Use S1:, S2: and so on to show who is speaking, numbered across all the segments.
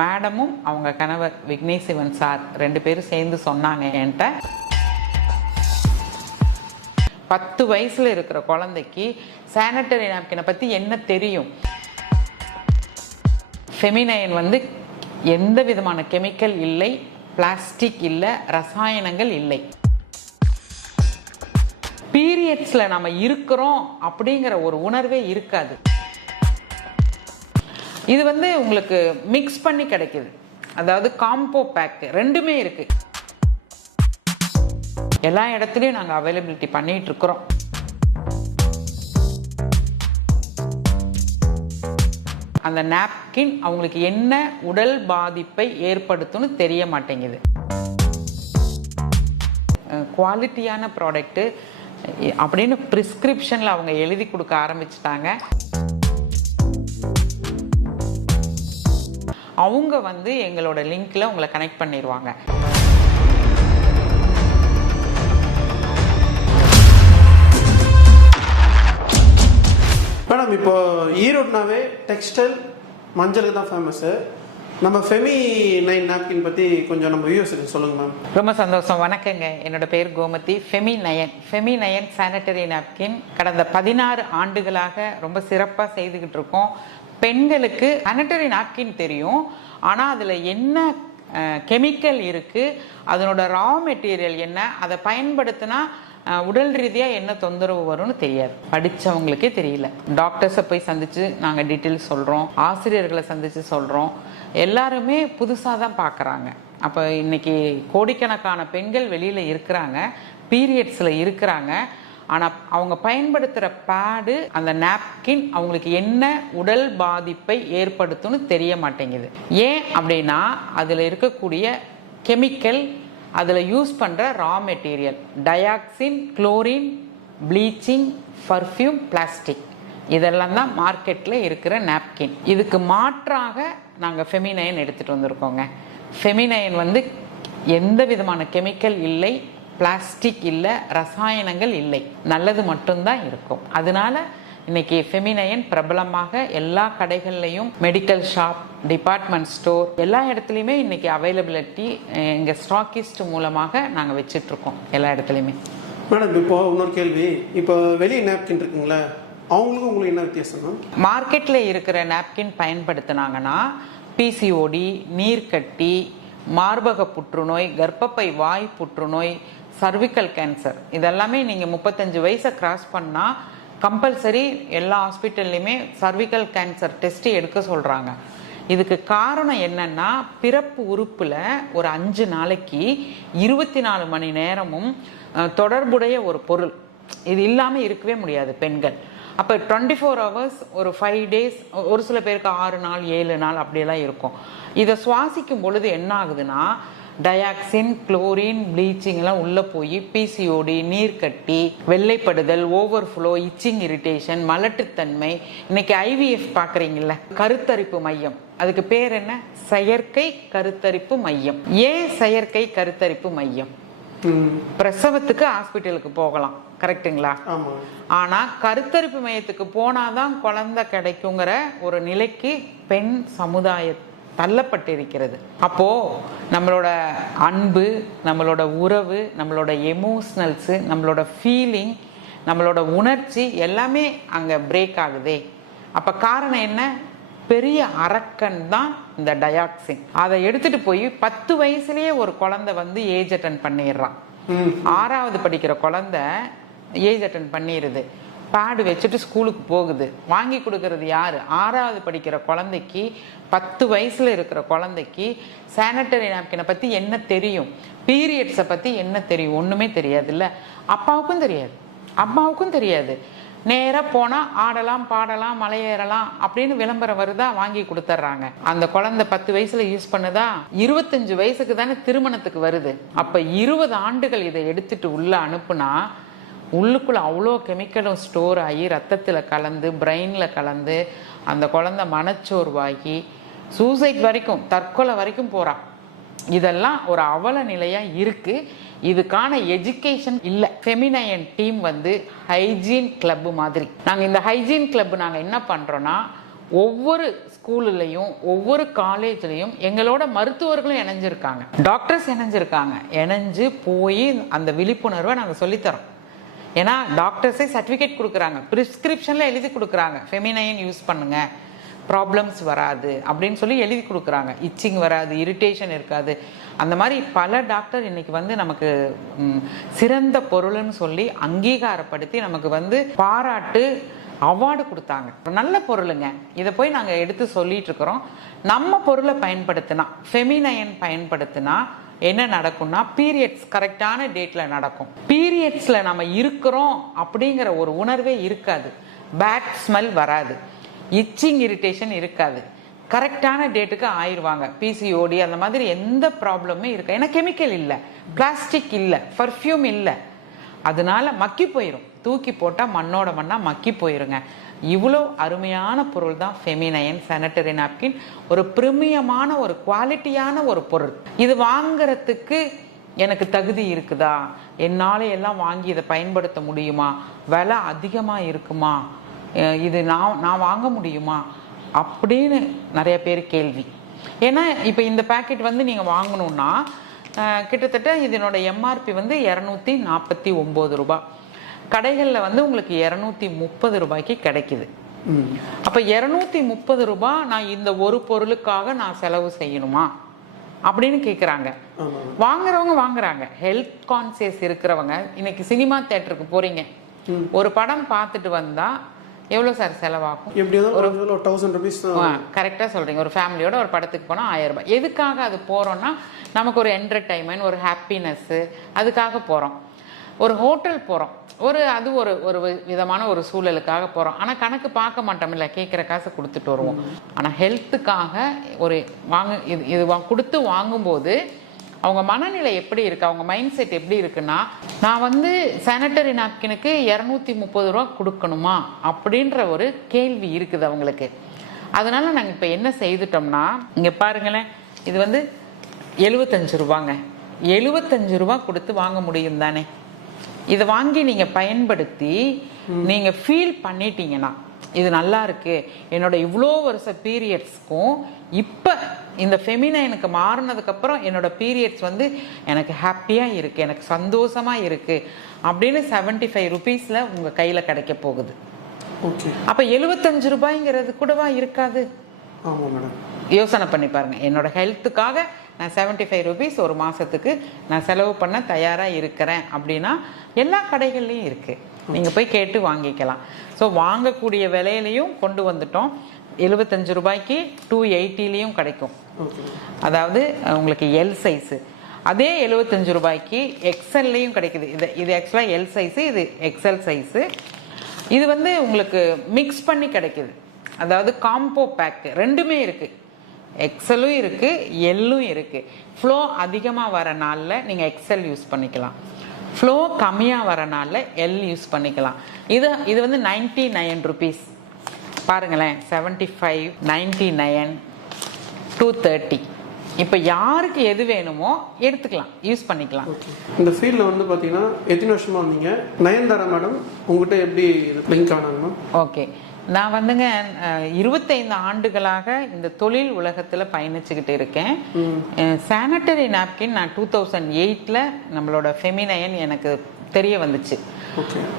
S1: மேடமும் அவங்க கணவர் விக்னேஷ் சிவன் சார் ரெண்டு பேரும் சேர்ந்து சொன்னாங்க என்கிட்ட. பத்து வயசுல இருக்கிற குழந்தைக்கு சானிட்டரி நாப்கினை பத்தி என்ன தெரியும்? ஃபெமினைன் வந்து எந்த விதமான கெமிக்கல் இல்லை பிளாஸ்டிக் இல்லை ரசாயனங்கள் இல்லை. பீரியட்ஸில் நம்ம இருக்கிறோம் அப்படிங்கிற ஒரு உணர்வே இருக்காது. இது வந்து உங்களுக்கு மிக்ஸ் பண்ணி கிடைக்குது. அதாவது காம்போ பேக் ரெண்டுமே இருக்கு. எல்லா இடத்துலையும் நாங்கள் அவைலபிலிட்டி பண்ணிட்டு இருக்கிறோம். அந்த நாப்கின் அவங்களுக்கு என்ன உடல் பாதிப்பை ஏற்படுத்தும்னு தெரிய மாட்டேங்குது. குவாலிட்டியான ப்ராடக்ட்டு அப்படின்னு ப்ரிஸ்கிரிப்ஷனில் அவங்க எழுதி கொடுக்க ஆரம்பிச்சிட்டாங்க. அவங்க வந்து எங்களோட லிங்க்ல உங்களை கனெக்ட் பண்ணிடுவாங்க
S2: மேடம் இப்போ ஈரோட்னாவே டெக்ஸ்டைல் மஞ்சளுக்கு தான் ஃபேமஸ்ஸு நம்ம ஃபெமி நைன் நாப்கின் பற்றி கொஞ்சம் நம்ம வியூஸ் சொல்லுங்கள் மேம்.
S1: ரொம்ப சந்தோஷம். வணக்கங்க. என்னோட பேர் Gomathi. Femi nine Femi nine sanitary napkin கடந்த பதினாறு ஆண்டுகளாக ரொம்ப சிறப்பாக செய்துக்கிட்டு இருக்கோம். பெண்களுக்கு சானிட்டரி நாப்கின் தெரியும். ஆனால் அதில் என்ன கெமிக்கல் இருக்குது அதனோட ரா மெட்டீரியல் என்ன அதை பயன்படுத்தினா உடல் ரீதியாக என்ன தொந்தரவு வரும்னு தெரியாது. படித்தவங்களுக்கே தெரியல. டாக்டர்ஸை போய் சந்தித்து நாங்கள் டீட்டெயில்ஸ் சொல்கிறோம் ஆசிரியர்களை சந்தித்து சொல்கிறோம் எல்லாருமே புதுசாக தான் பார்க்குறாங்க அப்போ இன்னைக்கு கோடிக்கணக்கான பெண்கள் வெளியில் இருக்கிறாங்க. பீரியட்ஸில் இருக்கிறாங்க. ஆனால் அவங்க பயன்படுத்துகிற பேடு அந்த நாப்கின் அவங்களுக்கு என்ன உடல் பாதிப்பை ஏற்படுத்தும்னு தெரிய மாட்டேங்குது. ஏன் அப்படின்னா அதில் இருக்கக்கூடிய கெமிக்கல் அதில் யூஸ் பண்ணுற raw material dioxin chlorine bleaching perfume plastic இதெல்லாம் தான் மார்க்கெட்டில் இருக்கிற நாப்கின் இதுக்கு மாற்றாக நாங்கள் ஃபெமினைன் எடுத்துகிட்டு வந்திருக்கோங்க. ஃபெமினைன் வந்து எந்த விதமான கெமிக்கல் இல்லை பிளாஸ்டிக் இல்லை ரசாயனங்கள் இல்லை. நல்லது மட்டும்தான் இருக்கும். அதனால இன்னைக்கு ஃபெமினைன் பிரபலமாக எல்லா கடைகள்லையும் மெடிக்கல் ஷாப் டிபார்ட்மெண்ட் ஸ்டோர் எல்லா இடத்துலையுமே இன்னைக்கு அவைலபிலிட்டி எங்கள் ஸ்டாக்கிஸ்ட் மூலமாக நாங்கள் வச்சிட்ருக்கோம் எல்லா இடத்துலையுமே.
S2: மேடம் இப்போ இன்னொரு கேள்வி. இப்போ வெளியே நாப்கின் இருக்குங்களே அவங்களுக்கும் உங்களுக்கு என்ன வித்தியாசம்
S1: மார்க்கெட்டில் இருக்கிற நாப்கின் பயன்படுத்தினாங்கன்னா பிசிஓடி நீர்க்கட்டி மார்பக புற்றுநோய் கர்ப்பப்பை வாய் புற்றுநோய் சர்விக்கல் கேன்சர் இதெல்லாமே நீங்கள் முப்பத்தஞ்சு வயசை கிராஸ் பண்ணால் கம்பல்சரி எல்லா ஹாஸ்பிட்டல்லையுமே சர்விக்கல் கேன்சர் டெஸ்ட் எடுக்க சொல்கிறாங்க இதுக்கு காரணம் என்னன்னா பிறப்பு உறுப்பில் ஒரு அஞ்சு நாளைக்கு இருபத்தி நாலு மணி நேரமும் தொடர்புடைய ஒரு பொருள். இது இல்லாமல் இருக்கவே முடியாது பெண்கள். அப்போ டுவெண்ட்டி ஃபோர் ஹவர்ஸ் ஒரு ஃபைவ் டேஸ் ஒரு சில பேருக்கு ஆறு நாள் ஏழு நாள் அப்படியெல்லாம் இருக்கும். இதை சுவாசிக்கும் பொழுது என்ன ஆகுதுன்னா டயாக்சின் குளோரின் ப்ளீச்சிங் எல்லாம் உள்ளே போய் பிசிஓடி நீர்க்கட்டி வெள்ளைப்படுதல் ஓவர்ஃப்ளோ இச்சிங் இரிட்டேஷன் மலட்டுத்தன்மை. இன்னைக்கு ஐவிஎஃப் பார்க்குறீங்கல்ல கருத்தரிப்பு மையம். அதுக்கு பேர் என்ன? செயற்கை கருத்தரிப்பு மையம். ஏன் செயற்கை கருத்தரிப்பு மையம்? பிரசவத்துக்கு ஹாஸ்பிட்டலுக்கு போகலாம். கரெக்ட்டுங்களா
S2: ஆமாம்
S1: ஆனா கருத்தரிப்பு மையத்துக்கு போனாதான் குழந்தை கிடைக்குங்கிற ஒரு நிலைக்கு பெண் சமுதாய தள்ளப்பட்டிருக்கிறது. அப்போ நம்மளோட அன்பு நம்மளோட உறவு நம்மளோட எமோஷ்னல்ஸு நம்மளோட ஃபீலிங் நம்மளோட உணர்ச்சி எல்லாமே அங்க பிரேக் ஆகுதே. அப்ப காரணம் என்ன? பெரிய அரக்கன் தான் இந்த டயாக்சின் அதை எடுத்துட்டு போய் பத்து வயசுலயே ஒரு குழந்தை வந்து ஏஜ் அட்டன் பண்ணிடுறான். ஆறாவது படிக்கிற குழந்தை ஏஜ் அட்டன் பண்ணிடுது பேடு வச்சுட்டு ஸ்கூலுக்கு போகுது. வாங்கி கொடுக்கறது யார்? ஆறாவது படிக்கிற குழந்தைக்கு பத்து வயசில் இருக்கிற குழந்தைக்கு சானிட்டரி நாப்கினை பற்றி என்ன தெரியும்? பீரியட்ஸை பற்றி என்ன தெரியும்? ஒன்றுமே தெரியாதுல்ல. அப்பாவுக்கும் தெரியாது. அம்மாவுக்கும் தெரியாது. நேராக போனால் ஆடலாம் பாடலாம் மலையேறலாம் அப்படின்னு விளம்பரம் வருதா வாங்கி கொடுத்துட்றாங்க அந்த குழந்தை பத்து வயசில் யூஸ் பண்ணுதா? இருபத்தஞ்சு வயசுக்கு தானே திருமணத்துக்கு வருது. அப்போ இருபது ஆண்டுகள் இதை எடுத்துட்டு உள்ளே அனுப்புனா உள்ளுக்குள்ள அவ்வளோ கெமிக்கலும் ஸ்டோர் ஆகி ரத்தத்தில் கலந்து பிரெயினில் கலந்து அந்த குழந்தை மனச்சோர்வாகி சூசைட் வரைக்கும் தற்கொலை வரைக்கும் போகிறான் இதெல்லாம் ஒரு அவல நிலையாக இருக்குது இதுக்கான எஜுகேஷன் இல்லை. ஃபெமினயன் டீம் வந்து ஹைஜீன் கிளப்பு மாதிரி. நாங்கள் இந்த ஹைஜீன் கிளப் நாங்கள் என்ன பண்ணுறோன்னா ஒவ்வொரு ஸ்கூல்லையும் ஒவ்வொரு காலேஜ்லையும் எங்களோட மருத்துவர்களும் இணைஞ்சிருக்காங்க. டாக்டர்ஸ் இணைஞ்சிருக்காங்க. இணைஞ்சு போய் அந்த விழிப்புணர்வை நாங்கள் சொல்லித்தரோம். ஏன்னா டாக்டர்ஸே சர்டிஃபிகேட் கொடுக்குறாங்க. ப்ரிஸ்கிரிப்ஷனில் எழுதி கொடுக்குறாங்க. ஃபெமினைன் யூஸ் பண்ணுங்க. ப்ராப்ளம்ஸ் வராது அப்படின்னு சொல்லி எழுதி கொடுக்குறாங்க. இச்சிங் வராது இரிட்டேஷன் இருக்காது. அந்த மாதிரி பல டாக்டர் இன்னைக்கு வந்து நமக்கு சிறந்த பொருள்னு சொல்லி அங்கீகாரப்படுத்தி நமக்கு வந்து பாராட்டு அவார்டு கொடுத்தாங்க. நல்ல பொருளுங்க. இதை போய் நாங்கள் எடுத்து சொல்லிட்டு இருக்கிறோம். நம்ம பொருளை பயன்படுத்தினா ஃபெமினயன் பயன்படுத்தினா என்ன நடக்கும்னா பீரியட்ஸ் கரெக்டான டேட்ல நடக்கும். பீரியட்ஸ்ல நம்ம இருக்கிறோம் அப்படிங்கிற ஒரு உணர்வே இருக்காது. பேட் ஸ்மெல் வராது. இச்சிங் இரிட்டேஷன் இருக்காது. கரெக்டான டேட்டுக்கு ஆயிடுவாங்க. பிசிஓடி அந்த மாதிரி எந்த ப்ராப்ளமே இருக்கா ஏன்னா கெமிக்கல் இல்லை. பிளாஸ்டிக் இல்லை. பர்ஃப்யூம் இல்லை. அதனால மக்கி போயிடும் தூக்கி போட்டால் மண்ணோட மண்ணாக மக்கி போயிருங்க. இவ்வளோ அருமையான பொருள் தான் ஃபெமினயன் சானிட்டரி நாப்கின் ஒரு பிரிமியமான ஒரு குவாலிட்டியான ஒரு பொருள். இது வாங்குறதுக்கு எனக்கு தகுதி இருக்குதா? என்னால் எல்லாம் வாங்கி இதை பயன்படுத்த முடியுமா? விலை அதிகமாக இருக்குமா? இது நான் நான் வாங்க முடியுமா? அப்படின்னு நிறைய பேர் கேள்வி. ஏன்னா இப்போ இந்த பேக்கெட் வந்து நீங்கள் வாங்கணுன்னா கிட்டத்தட்ட இதனோட எம்ஆர்பி வந்து இரநூத்தி நாற்பத்தி ஒம்பது ரூபாய். கடைகளில் வந்து உங்களுக்கு இரநூத்தி முப்பது ரூபாய்க்கு கிடைக்குது. அப்போ இரநூத்தி முப்பது ரூபாய் நான் இந்த ஒரு பொருளுக்காக நான் செலவு செய்யணுமா? அப்படின்னு கேட்குறாங்க வாங்குறவங்க வாங்குறாங்க. ஹெல்த் கான்சியஸ் இருக்கிறவங்க இன்னைக்கு சினிமா தேட்டருக்கு போறீங்க. ஒரு படம் பார்த்துட்டு வந்தா எவ்வளோ சார் செலவாகும்?
S2: ஒரு தௌசண்ட் ருபீஸ்
S1: கரெக்டாக சொல்கிறீங்க ஒரு ஃபேமிலியோட ஒரு படத்துக்கு போனால் ஆயிரம் ரூபாய். எதுக்காக அது போகிறோன்னா நமக்கு ஒரு என்டர்டைன்மெண்ட் ஒரு ஹாப்பினஸ்ஸு அதுக்காக போகிறோம் ஒரு ஹோட்டல் போகிறோம் ஒரு அது ஒரு ஒரு வி- விதமான ஒரு சூழலுக்காக போகிறோம் ஆனால் கணக்கு பார்க்க மாட்டோம்ல கேட்குற காசு கொடுத்துட்டு வருவோம். ஆனால் ஹெல்த்துக்காக ஒரு வாங்க இது இது வா- கொடுத்து வாங்கும்போது அவங்க மனநிலை எப்படி இருக்கு? அவங்க மைண்ட் செட் எப்படி இருக்குன்னா நான் வந்து சானிட்டரி நாப்கினுக்கு இரநூத்தி முப்பது ரூபா கொடுக்கணுமா? அப்படின்ற ஒரு கேள்வி இருக்குது அவங்களுக்கு. அதனால நாங்கள் இப்போ என்ன செய்துட்டோம்னா இங்கே பாருங்களேன். இது வந்து எழுபத்தஞ்சு ரூபாங்க. எழுபத்தஞ்சு ரூபா கொடுத்து வாங்க முடியும் தானே? இதை வாங்கி நீங்கள் பயன்படுத்தி நீங்கள் ஃபீல் பண்ணிட்டீங்கன்னா இது நல்லா இருக்கு. என்னோட இவ்வளோ வருஷ பீரியட்ஸ்க்கும் இப்போ இந்த ஃபெமினைனுக்கு மாறினதுக்கப்புறம் என்னோட பீரியட்ஸ் வந்து எனக்கு ஹாப்பியாக இருக்கு எனக்கு சந்தோஷமா இருக்கு அப்படின்னு செவன்ட்டி ஃபைவ் ருபீஸில் உங்கள் கையில் கிடைக்க போகுது.
S2: ஓகே
S1: அப்போ எழுபத்தஞ்சு ரூபாய்ங்கிறது கூடவா இருக்காது?
S2: ஆமாம் மேடம்
S1: யோசனை பண்ணி பாருங்க. என்னோட ஹெல்த்துக்காக நான் செவன்ட்டி ஃபைவ் ருபீஸ் ஒரு மாதத்துக்கு நான் செலவு பண்ண தயாராக இருக்கிறேன் அப்படின்னா எல்லா கடைகள்லையும் இருக்குது நீங்கள் போய் கேட்டு வாங்கிக்கலாம். ஸோ வாங்கக்கூடிய விலையிலையும் கொண்டு வந்துட்டோம். எழுபத்தஞ்சு ரூபாய்க்கு டூ எயிட்டிலையும் கிடைக்கும். அதாவது உங்களுக்கு எல் சைஸு அதே எழுபத்தஞ்சு ரூபாய்க்கு எக்ஸல்லையும் கிடைக்குது. இது இது ஆக்சுவலாக எல் சைஸு இது எக்ஸல் சைஸு இது வந்து உங்களுக்கு மிக்ஸ் பண்ணி கிடைக்குது. அதாவது காம்போ பேக்கு ரெண்டுமே இருக்குது எக்ஸலும் இருக்கு எல்லும் இருக்கு. ஃப்ளோ அதிகமாக வர நாளில் நீங்கள் எக்ஸல் யூஸ் பண்ணிக்கலாம். ஃப்ளோ கம்மியாக வர நாளில் எல் யூஸ் பண்ணிக்கலாம். இது இது வந்து நைன்டி நைன் ருபீஸ் பாருங்களேன் seventy five ninety nine to thirty இப்போ யாருக்கு எது வேணுமோ எடுத்துக்கலாம் யூஸ் பண்ணிக்கலாம்.
S2: இந்த ஃபீல்டில் வந்து பார்த்தீங்கன்னா எத்தனை வருஷமா வந்தீங்க? நயன்தாரா மேடம் உங்ககிட்ட எப்படி லிங்க் ஆனாங்க
S1: ஓகே நான் வந்துங்க இருபத்தைந்து ஆண்டுகளாக இந்த தொழில் உலகத்தில் பயணிச்சுக்கிட்டு இருக்கேன். சானிட்டரி நாப்கின் நான் டூ தௌசண்ட் எயிட்டில் நம்மளோட ஃபெமினைன் எனக்கு தெரிய வந்துச்சு.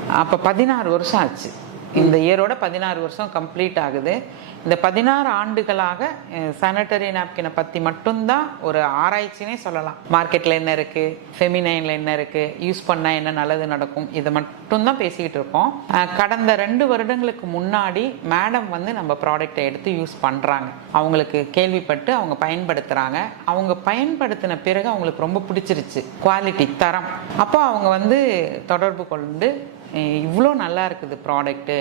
S1: அப்போ பதினாறு வருஷம் ஆச்சு. இந்த இயரோட பதினாறு வருஷம் கம்ப்ளீட் ஆகுது. இந்த பதினாறு ஆண்டுகளாக சானிட்டரி நாப்கினை பற்றி மட்டும்தான் ஒரு ஆராய்ச்சினே சொல்லலாம். மார்க்கெட்டில் என்ன இருக்குது ஃபெமினைனில் என்ன இருக்குது யூஸ் பண்ணால் என்ன நல்லது நடக்கும்? இதை மட்டும்தான் பேசிக்கிட்டு இருக்கோம். கடந்த ரெண்டு வருடங்களுக்கு முன்னாடி மேடம் வந்து நம்ம ப்ராடக்டை எடுத்து யூஸ் பண்ணுறாங்க அவங்களுக்கு கேள்விப்பட்டு அவங்க பயன்படுத்துகிறாங்க அவங்க பயன்படுத்தின பிறகு அவங்களுக்கு ரொம்ப பிடிச்சிருச்சு. குவாலிட்டி தரம். அப்போ அவங்க வந்து தொடர்பு கொண்டு இவ்வளோ நல்லா இருக்குது ப்ராடக்ட்டு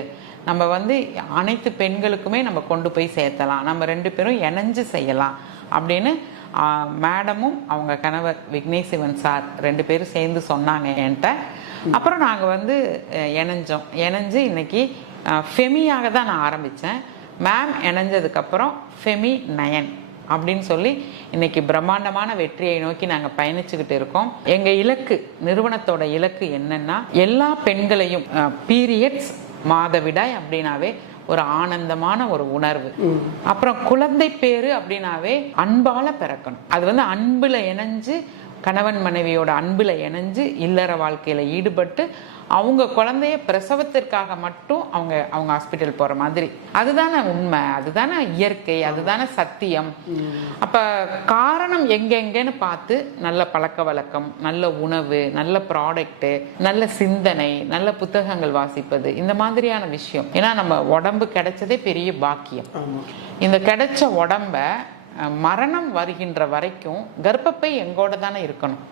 S1: நம்ம வந்து அனைத்து பெண்களுக்குமே நம்ம கொண்டு போய் சேர்த்தலாம். நம்ம ரெண்டு பேரும் இணைஞ்சு செய்யலாம் அப்படின்னு மேடமும் அவங்க கணவர் விக்னேஷ் சிவன் சார் ரெண்டு பேரும் சேர்ந்து சொன்னாங்க என்கிட்ட. அப்புறம் நாங்கள் வந்து இணைஞ்சோம். இணைஞ்சு இன்னைக்கு ஃபெமியாக தான் நான் ஆரம்பித்தேன் மேம் இணைஞ்சதுக்கப்புறம் ஃபெமி நயன் அப்படின்னு சொல்லி இன்னைக்கு பிரம்மாண்டமான வெற்றியை நோக்கி நாங்கள் பயணிச்சுக்கிட்டு இருக்கோம். எங்கள் இலக்கு நிறுவனத்தோட இலக்கு என்னன்னா எல்லா பெண்களையும் பீரியட்ஸ் மாதவிடாய் அப்படின்னாவே ஒரு ஆனந்தமான ஒரு உணர்வு. அப்புறம் குழந்தை பேரு அப்படின்னாவே அன்பால பிறக்கணும். அது வந்து அன்புல இணைஞ்சு கணவன் மனைவியோட அன்புல இணைஞ்சு இல்லற வாழ்க்கையில ஈடுபட்டு அவங்க குழந்தைய பிரசவத்திற்காக மட்டும் அவங்க அவங்க ஹாஸ்பிட்டல் போற மாதிரி. அதுதானே உண்மை அதுதானே இயற்கை அதுதானே சத்தியம். அப்ப காரணம் எங்கெங்கன்னு பார்த்து நல்ல பழக்க வழக்கம் நல்ல உணவு நல்ல ப்ராடக்ட் நல்ல சிந்தனை நல்ல புத்தகங்கள் வாசிப்பது இந்த மாதிரியான விஷயம். ஏன்னா நம்ம உடம்பு கிடைச்சதே பெரிய பாக்கியம். இந்த கிடைச்ச உடம்ப மரணம் வருகின்ற வரைக்கும் கர்ப்பப்பை எங்கோட தானே இருக்கணும்.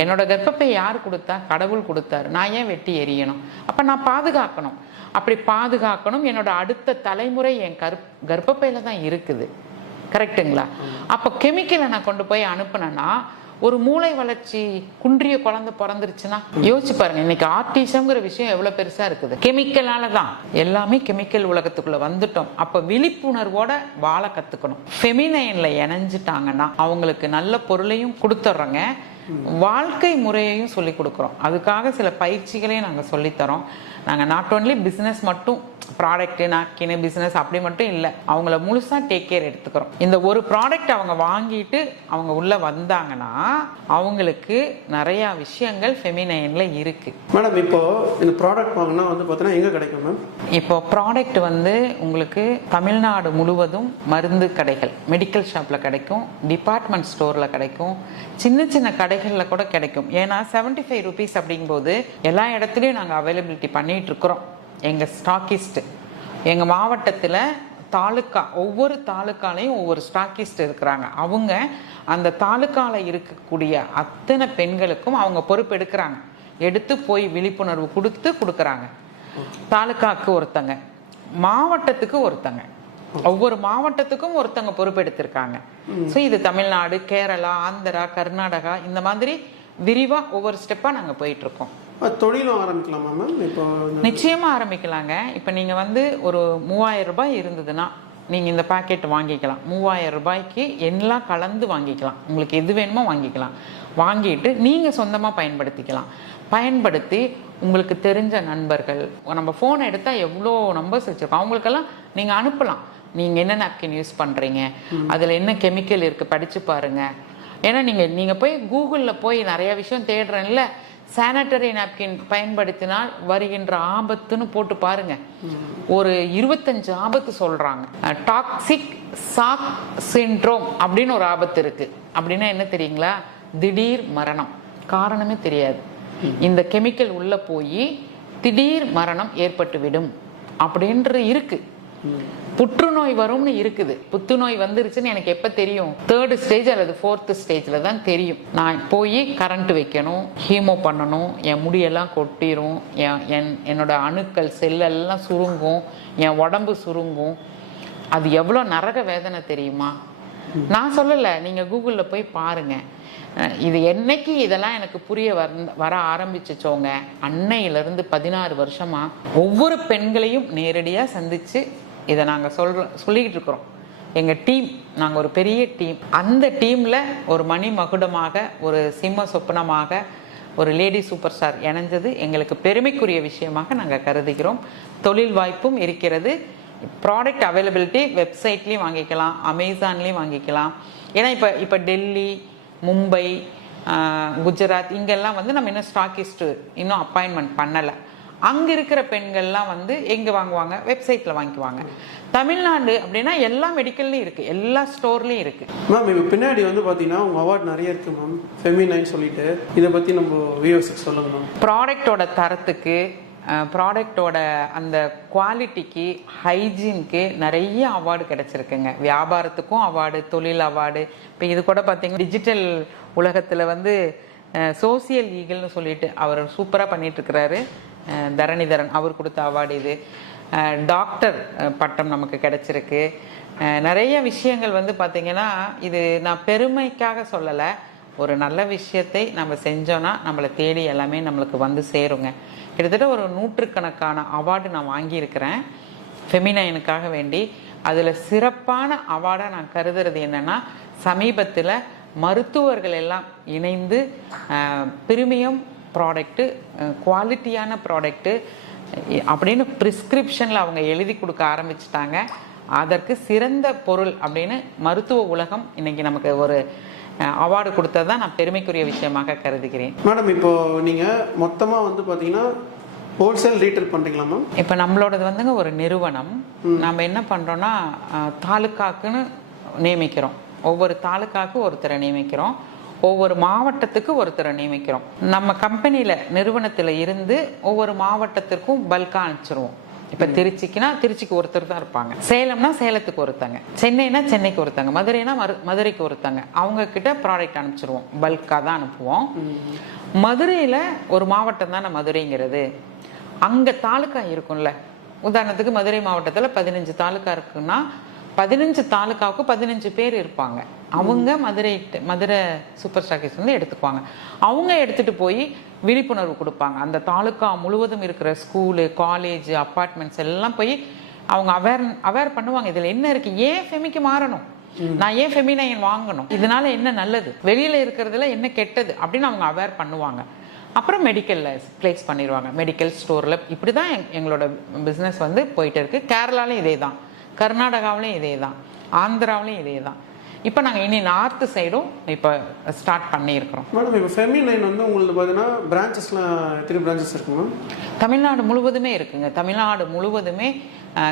S1: என்னோட கர்ப்பப்பை யார் கொடுத்தா? கடவுள் கொடுத்தாரு. நான் ஏன் வெட்டி எரியணும் அப்ப நான் பாதுகாக்கணும். அப்படி பாதுகாக்கணும். என்னோட அடுத்த தலைமுறை என் கர்ப் கர்ப்பப்பையில தான் இருக்குது. கரெக்ட்டுங்களா? அப்போ கெமிக்கலை நான் கொண்டு போய் அனுப்புனேன்னா ஒரு மூளை வளர்ச்சி குன்றிய குழந்தை பிறந்துருச்சுன்னா யோசிச்சு பாருங்க இன்னைக்கு ஆர்டிசம்ங்கிற விஷயம் எவ்வளவு பெருசா இருக்குது. கெமிக்கலால தான். எல்லாமே கெமிக்கல் உலகத்துக்குள்ள வந்துட்டோம். அப்ப விழிப்புணர்வோட வாழ கத்துக்கணும். ஃபெமினைன்ல இணைஞ்சிட்டாங்கன்னா அவங்களுக்கு நல்ல பொருளையும் கொடுத்துட்றோங்க. வாழ்க்கை முறையையும் சொல்லி கொடுக்குறோம். அதுக்காக சில பயிற்சிகளையும் நாங்கள் சொல்லித்தரோம் நாங்கள் நாட் ஓன்லி பிஸ்னஸ் மட்டும் ப்ராடக்ட் நாக்கின்னு பிஸ்னஸ் அப்படி மட்டும் இல்லை அவங்கள முழுசாக டேக் கேர் எடுத்துக்கிறோம். இந்த ஒரு ப்ராடக்ட் அவங்க வாங்கிட்டு அவங்க உள்ளே வந்தாங்கன்னா அவங்களுக்கு நிறையா விஷயங்கள் ஃபெமினைனில் இருக்குது
S2: மேடம் இப்போ இந்த ப்ராடக்ட் வாங்கினா வந்து பார்த்தீங்கன்னா எங்கே கிடைக்கும் மேம்
S1: இப்போ ப்ராடக்ட் வந்து உங்களுக்கு தமிழ்நாடு முழுவதும் மருந்து கடைகள் மெடிக்கல் ஷாப்பில் கிடைக்கும் டிபார்ட்மெண்ட் ஸ்டோரில் கிடைக்கும் சின்ன சின்ன கடைகளில் கூட கிடைக்கும். ஏன்னா 75 ஃபைவ் ருபீஸ் அப்படிங்கும்போது எல்லா இடத்துலையும் நாங்கள் அவைலபிலிட்டி பண்ணிட்டு இருக்கிறோம் எங்கள் ஸ்டாக்கிஸ்ட் எங்கள் மாவட்டத்தில் தாலுக்கா ஒவ்வொரு தாலுக்காலையும் ஒவ்வொரு ஸ்டாக்கிஸ்ட் இருக்கிறாங்க. அவங்க அந்த தாலுக்கால இருக்கக்கூடிய அத்தனை பெண்களுக்கும் அவங்க பொறுப்பு எடுக்கிறாங்க. எடுத்து போய் விழிப்புணர்வு கொடுத்து கொடுக்குறாங்க. தாலுக்காக்கு ஒருத்தங்க மாவட்டத்துக்கு ஒருத்தங்க. ஒவ்வொரு மாவட்டத்துக்கும் ஒருத்தங்க பொறுப்பெடுத்திருக்காங்க ஸோ இது தமிழ்நாடு கேரளா ஆந்திரா கர்நாடகா இந்த மாதிரி விரிவா ஒவ்வொரு ஸ்டெப்பா நாங்க போயிட்டு இருக்கோம்
S2: அது தொழிலும் ஆரம்பிக்கலாமா மேம் இப்போ இந்த-
S1: நிச்சயமா ஆரம்பிக்கலாங்க. இப்போ நீங்க வந்து ஒரு மூவாயிரம் ரூபாய் இருந்ததுன்னா நீங்க இந்த பாக்கெட் வாங்கிக்கலாம். மூவாயிரம் ரூபாய்க்கு எல்லாம் கலந்து வாங்கிக்கலாம். உங்களுக்கு எது வேணுமோ வாங்கிக்கலாம். வாங்கிட்டு நீங்க சொந்தமா பயன்படுத்திக்கலாம். பயன்படுத்தி உங்களுக்கு தெரிஞ்ச நண்பர்கள் நம்ம ஃபோன் எடுத்தா எவ்வளோ நம்பர்ஸ் வச்சிருக்கோம். அவங்களுக்கெல்லாம் நீங்க அனுப்பலாம். நீங்க என்ன நாப்கின் யூஸ் பண்றீங்க? அதுல என்ன கெமிக்கல் இருக்கு? படிச்சு பாருங்க. ஏன்னா நீங்க நீங்க போய் கூகுள்ல போய் நிறைய விஷயம் தேடுறேன்ல. சானிட்டரி நாப்கின் பயன்படுத்தினால் வருகின்ற ஆபத்துன்னு போட்டு பாருங்க. ஒரு இருபத்தஞ்சு ஆபத்து சொல்றாங்க. டாக்ஸிக் சாக் சிண்ட்ரோம் அப்படின்னு ஒரு ஆபத்து இருக்கு. அப்படின்னா என்ன தெரியுங்களா? திடீர் மரணம். காரணமே தெரியாது. இந்த கெமிக்கல் உள்ள போய் திடீர் மரணம் ஏற்பட்டுவிடும். அப்படின்ற இருக்கு. புற்றுநோய் வரும்னு இருக்குது. புத்துநோய் வந்துருச்சுன்னு எனக்கு எப்போ தெரியும்? தேர்டு ஸ்டேஜ் அல்லது ஃபோர்த்து ஸ்டேஜில் தான் தெரியும். நான் போய் கரண்ட் வைக்கணும் ஹீமோ பண்ணணும் என் முடியெல்லாம் கொட்டிரும் என் என் என்னோட அணுக்கள் செல்லெல்லாம் சுருங்கும் என் உடம்பு சுருங்கும். அது எவ்வளோ நரக வேதனை தெரியுமா? நான் சொல்லலை நீங்கள் கூகுளில் போய் பாருங்கள் இது என்னைக்கு இதெல்லாம் எனக்கு புரிய வர வர ஆரம்பிச்சுச்சோங்க? அன்னையிலேருந்து பதினாறு வருஷமா ஒவ்வொரு பெண்களையும் நேரடியாக சந்திச்சு இதை நாங்கள் சொல்கிறோம் சொல்லிக்கிட்டு இருக்கிறோம். எங்கள் டீம் நாங்கள் ஒரு பெரிய டீம். அந்த டீமில் ஒரு மணி மகுடமாக ஒரு சிம்ம சொப்பனமாக ஒரு லேடி சூப்பர் ஸ்டார் இணைஞ்சது எங்களுக்கு பெருமைக்குரிய விஷயமாக நாங்கள் கருதுகிறோம். தொழில் வாய்ப்பும் இருக்கிறது. ப்ராடக்ட் அவைலபிலிட்டி வெப்சைட்லேயும் வாங்கிக்கலாம் அமேசான்லேயும் வாங்கிக்கலாம். ஏன்னா இப்போ இப்போ டெல்லி மும்பை குஜராத் இங்கெல்லாம் வந்து நம்ம இன்னும் ஸ்டாக்கிஸ்ட்டு இன்னும் அப்பாயின்மெண்ட் பண்ணலை. அங்கே இருக்கிற பெண்கள்லாம் வந்து எங்கே வாங்குவாங்க? வெப்சைட்டில் வாங்கிக்குவாங்க. தமிழ்நாடு அப்படின்னா எல்லா மெடிக்கல்லையும் இருக்குது எல்லா ஸ்டோர்லேயும் இருக்குது
S2: மேம் இப்போ பின்னாடி வந்து பார்த்தீங்கன்னா உங்கள் அவார்ட் நிறைய இருக்கு மேம் ஃபெமினைன் சொல்லிட்டு. இதை பற்றி நம்ம வியூவர்ஸுக்கு சொல்லுங்க மேம்
S1: ப்ராடக்டோட தரத்துக்கு ப்ராடக்டோட அந்த குவாலிட்டிக்கு ஹைஜீனுக்கு நிறைய அவார்டு கிடைச்சிருக்குங்க. வியாபாரத்துக்கும் அவார்டு தொழில் அவார்டு இப்போ இது கூட பார்த்தீங்கன்னா டிஜிட்டல் உலகத்தில் வந்து சோசியல் ஈகிள்னு சொல்லிட்டு அவர் சூப்பராக பண்ணிட்டு இருக்கிறாரு. அஹ், தரணிதரன் அவர் கொடுத்த அவார்டு இது. டாக்டர் பட்டம் நமக்கு கிடைச்சிருக்கு. நிறைய விஷயங்கள் வந்து பார்த்தீங்கன்னா இது நான் பெருமைக்காக சொல்லலை. ஒரு நல்ல விஷயத்தை நம்ம செஞ்சோன்னா நம்மளை தேடி எல்லாமே நம்மளுக்கு வந்து சேருங்க. கிட்டத்தட்ட ஒரு நூற்றுக்கணக்கான அவார்டு நான் வாங்கியிருக்கிறேன். ஃபெமினைனுக்காக வேண்டி. அதில் சிறப்பான அவார்டாக நான் கருதுறது என்னென்னா சமீபத்தில் மருத்துவர்கள் எல்லாம் இணைந்து பிரிமியம் ப்ராடக்ட்டு குவாலிட்டியான ப்ராடக்ட்டு அப்படின்னு ப்ரிஸ்கிரிப்ஷனில் அவங்க எழுதி கொடுக்க ஆரம்பிச்சிட்டாங்க. அதற்கு சிறந்த பொருள் அப்படின்னு மருத்துவ உலகம் இன்னைக்கு நமக்கு ஒரு அவார்டு கொடுத்தது தான் நான் பெருமைக்குரிய விஷயமாக கருதுகிறேன்.
S2: மேடம் இப்போ நீங்க மொத்தமா வந்து பாத்தீங்கன்னா ஹோல்சேல் ரீட்டைல் பண்றீங்களா மேம்
S1: இப்போ நம்மளோடது வந்துங்க ஒரு நிறுவனம். நம்ம என்ன பண்ணுறோன்னா தாலுக்காக்குன்னு நியமிக்கிறோம். ஒவ்வொரு தாலுக்காக்கு ஒருத்தரை நியமிக்கிறோம். ஒவ்வொரு மாவட்டத்துக்கு ஒருத்தரை நியமிக்கிறோம். நம்ம கம்பெனியில் நிறுவனத்தில் இருந்து ஒவ்வொரு மாவட்டத்திற்கும் பல்காக அனுப்பிச்சிருவோம். இப்போ திருச்சிக்குனா திருச்சிக்கு ஒருத்தர் தான் இருப்பாங்க. சேலம்னா சேலத்துக்கு ஒருத்தங்க. சென்னைனா சென்னைக்கு ஒருத்தங்க. மதுரைனா மரு மதுரைக்கு ஒருத்தங்க. அவங்க கிட்ட ப்ராடக்ட் அனுப்பிச்சிருவோம். பல்காக தான் அனுப்புவோம். மதுரையில் ஒரு மாவட்டம் தானே மதுரைங்கிறது. அங்கே தாலுக்கா இருக்கும்ல. உதாரணத்துக்கு மதுரை மாவட்டத்தில் பதினஞ்சு தாலுக்கா இருக்குன்னா பதினஞ்சு தாலுக்காவுக்கு பதினஞ்சு பேர் இருப்பாங்க. அவங்க மதுரை மதுரை சூப்பர் ஸ்டாக்கிஸ் வந்து எடுத்துக்குவாங்க. அவங்க எடுத்துட்டு போய் விழிப்புணர்வு கொடுப்பாங்க. அந்த தாலுக்கா முழுவதும் இருக்கிற ஸ்கூலு காலேஜ் அப்பார்ட்மெண்ட்ஸ் எல்லாம் போய் அவங்க அவேர் அவேர் பண்ணுவாங்க. இதில் என்ன இருக்கு? ஏன் ஃபெமிக்கு மாறணும்? நான் ஏன் ஃபெமினைன் வாங்கணும்? இதனால என்ன நல்லது? வெளியில இருக்கிறதுல என்ன கெட்டது? அப்படின்னு அவங்க அவேர் பண்ணுவாங்க. அப்புறம் மெடிக்கலில் ப்ளேஸ் பண்ணிடுவாங்க மெடிக்கல் ஸ்டோரில் இப்படி தான் எங் எங்களோட பிஸ்னஸ் வந்து போயிட்டு இருக்கு. கேரளாலையும் இதே தான் கர்நாடகாவிலையும் இதே தான் ஆந்திராவிலையும் இதே தான் இப்போ நாங்கள் இனி நார்த்து சைடும் இப்போ ஸ்டார்ட் பண்ணியிருக்கிறோம்.
S2: மேடம் இப்போ ஃபெமி நைன் வந்து உங்களுக்கு பார்த்தீங்கன்னா பிரான்ச்சஸ்லாம் எத்தனை பிரான்ச்சஸ் இருக்கு மேம்
S1: தமிழ்நாடு முழுவதுமே இருக்குங்க. தமிழ்நாடு முழுவதுமே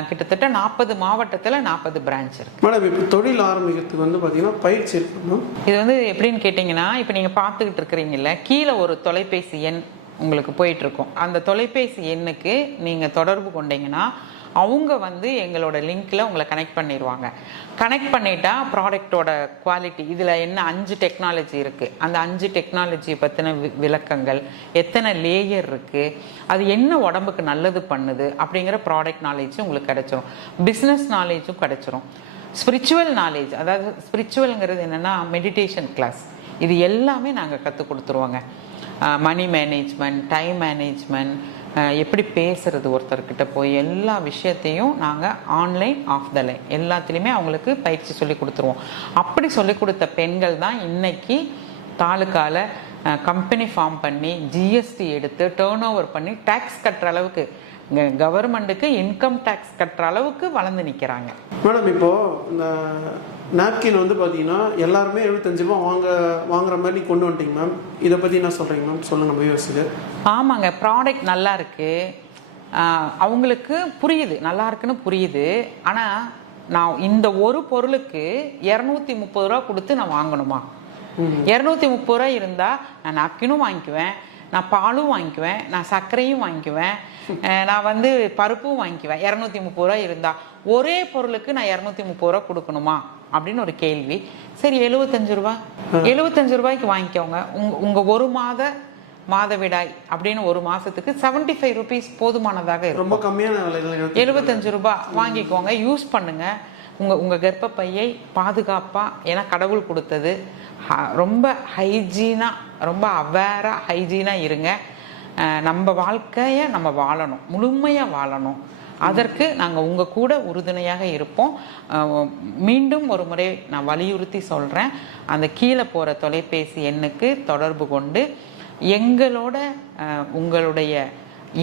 S1: கிட்டத்தட்ட நாற்பது மாவட்டத்தில் நாற்பது பிரான்ச் இருக்கு.
S2: மேடம் இப்போ தொழில் ஆரம்பிக்கிறதுக்கு வந்து பார்த்தீங்கன்னா பயிற்சி இருக்கு மேம்
S1: இது வந்து எப்படின்னு கேட்டிங்கன்னா இப்போ நீங்கள் பார்த்துக்கிட்டு இருக்கிறீங்கல்ல கீழே ஒரு தொலைபேசி எண் உங்களுக்கு போயிட்டு இருக்கும். அந்த தொலைபேசி எண்ணுக்கு நீங்கள் தொடர்பு கொண்டீங்கன்னா அவங்க வந்து எங்களோட லிங்க்ல உங்களை கனெக்ட் பண்ணிடுவாங்க கனெக்ட் பண்ணிட்டா ப்ராடக்டோட குவாலிட்டி இதில் என்ன அஞ்சு டெக்னாலஜி இருக்குது அந்த அஞ்சு டெக்னாலஜி பற்றின விளக்கங்கள் எத்தனை லேயர் இருக்குது அது என்ன உடம்புக்கு நல்லது பண்ணுது அப்படிங்கிற ப்ராடக்ட் நாலேஜும் உங்களுக்கு கிடைச்சிரும். பிஸ்னஸ் நாலேஜும் கிடைச்சிரும். ஸ்பிரிச்சுவல் நாலேஜ் அதாவது ஸ்பிரிச்சுவல்ங்கிறது என்னென்னா மெடிடேஷன் கிளாஸ் இது எல்லாமே நாங்கள் கற்றுக் கொடுத்துருவோங்க. மணி மேனேஜ்மெண்ட் டைம் மேனேஜ்மெண்ட் எப்படி பேசுறது ஒருத்தர்கிட்ட போய் எல்லா விஷயத்தையும் நாங்கள் ஆன்லைன் ஆஃப் த லைன் எல்லாத்துலேயுமே அவங்களுக்கு பயிற்சி சொல்லி கொடுத்துருவோம். அப்படி சொல்லி கொடுத்த பெண்கள் தான் இன்னைக்கு தாலுக்கால கம்பெனி ஃபார்ம் பண்ணி ஜிஎஸ்டி எடுத்து டேர்ன் ஓவர் பண்ணி டேக்ஸ் கட்டுற அளவுக்கு கவர்மெண்ட்டுக்கு இன்கம் டேக்ஸ் கட்டுற அளவுக்கு வளர்ந்து நிற்கிறாங்க
S2: மேடம் இப்போ இந்த நாப்கின் வந்து பார்த்தீங்கன்னா எல்லாருமே எழுபத்தஞ்சு ரூபா வாங்க வாங்குற மாதிரி கொண்டு வந்துட்டீங்க மேம் இதை பற்றி என்ன சொல்கிறீங்க மேம் சொல்லுங்கள் நம்ம வியூவர்ஸுக்கு
S1: ஆமாங்க ப்ராடக்ட் நல்லா இருக்கு. ஆஹ் அவங்களுக்கு புரியுது நல்லா இருக்குன்னு புரியுது. ஆனால் நான் இந்த ஒரு பொருளுக்கு இரநூத்தி முப்பது ரூபா கொடுத்து நான் வாங்கணுமா? இரநூத்தி முப்பது ரூபா இருந்தால் நான் நாப்கினும் வாங்கிக்குவேன். நான் பாலும் வாங்கிக்குவேன் நான் சர்க்கரையும் வாங்கிக்குவேன் நான் வந்து பருப்பும் வாங்கிக்குவேன். இரநூத்தி முப்பது ரூபா இருந்தா ஒரே பொருளுக்கு நான் இரநூத்தி முப்பது ரூபா கொடுக்கணுமா? அப்படின்னு ஒரு கேள்வி. சரி எழுபத்தஞ்சு ரூபா. எழுபத்தஞ்சு ரூபாய்க்கு வாங்கிக்கோங்க. உங்க உங்க ஒரு மாத மாதவிடாய் அப்படின்னு ஒரு மாசத்துக்கு 75 ஃபைவ் ருபீஸ் போதுமானதாக இருக்கும்.
S2: ரொம்ப கம்மியான
S1: எழுபத்தஞ்சு ரூபாய் வாங்கிக்கோங்க யூஸ் பண்ணுங்க. உங்கள் உங்கள் கர்ப்பப்பையை பாதுகாப்பாக ஏன்னா கடவுள் கொடுத்தது ஹ- ரொம்ப ஹைஜீனாக ரொம்ப அவேராக ஹைஜீனாக இருங்க. நம்ம வாழ்க்கையை நம்ம வாழணும். முழுமையாக வாழணும். அதற்கு நாங்கள் உங்கள் கூட உறுதுணையாக இருப்போம். மீண்டும் ஒரு முறை நான் வலியுறுத்தி சொல்கிறேன் அந்த கீழே போகிற தொலைபேசி எண்ணுக்கு தொடர்பு கொண்டு எங்களோட உங்களுடைய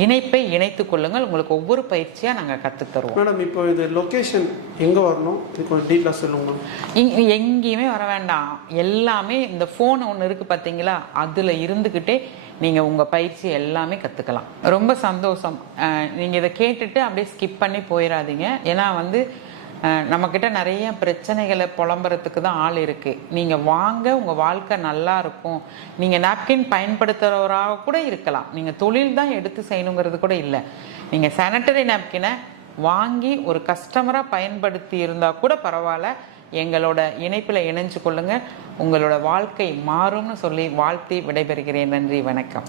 S1: இணைப்பை இணைத்துக் கொள்ளுங்கள். உங்களுக்கு ஒவ்வொரு பயிற்சியாக நாங்கள் கற்றுத் தருவோம்.
S2: மேடம் இப்போ இது லொக்கேஷன் எங்கே வரணும்? இது கொஞ்சம் டீட்டெயிலாக சொல்லுங்க
S1: எங்கேயுமே வர வேண்டாம். எல்லாமே இந்த ஃபோன் ஒன்று இருக்குது பார்த்தீங்களா அதில் இருந்துக்கிட்டே நீங்கள் உங்கள் பயிற்சி எல்லாமே கற்றுக்கலாம் ரொம்ப சந்தோஷம். நீங்கள் இதை கேட்டுட்டு அப்படியே ஸ்கிப் பண்ணி போயிடாதீங்க ஏன்னா வந்து நம்மக்கிட்ட நிறைய பிரச்சனைகளை புலம்புறதுக்கு தான் ஆள் இருக்குது நீங்கள் வாங்க உங்கள் வாழ்க்கை நல்லா இருக்கும். நீங்கள் நாப்கின் பயன்படுத்துகிறவராக கூட இருக்கலாம். நீங்கள் தொழில் தான் எடுத்து செய்யணுங்கிறது கூட இல்லை. நீங்கள் சானிட்டரி நாப்கினை வாங்கி ஒரு கஸ்டமராக பயன்படுத்தி இருந்தால் கூட பரவாயில்ல. எங்களோட இணைப்பில் இணைஞ்சு கொள்ளுங்கள் உங்களோட வாழ்க்கை மாறும்னு சொல்லி வாழ்த்தி விடைபெறுகிறேன். நன்றி வணக்கம்.